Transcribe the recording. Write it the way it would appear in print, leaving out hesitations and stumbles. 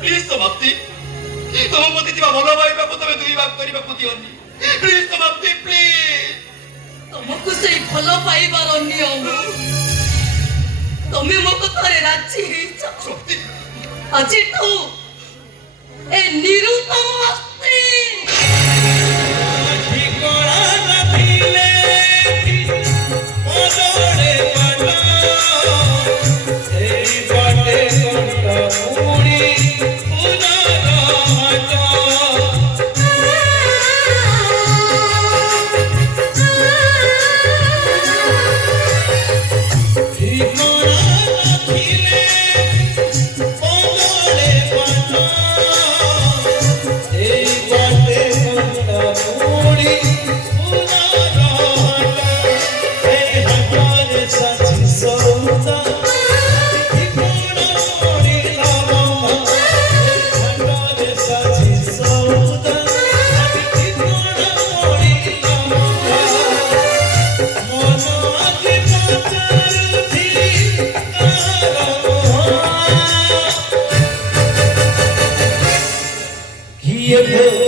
ପ୍ଲିଜ ସମାପ୍ତି ତମ ପ୍ରତି ଥିବା ଭଲ ପାଇବାକୁ ତମେ ଦୁଇ ଭାଗ କରିବାକୁ ଦିଅନି ପ୍ଲିଜ ସମାପ୍ତି ପ୍ଲିଜ ତମକୁ ସେଇ ଭଲ ପାଇବାର ନିୟମ ତମେ ମୋ କଥାରେ ରାଜି ହେଇଛ ଆଜିଠୁ ଏ ନିରୁତ୍ତମ ସ୍ତ୍ରୀ He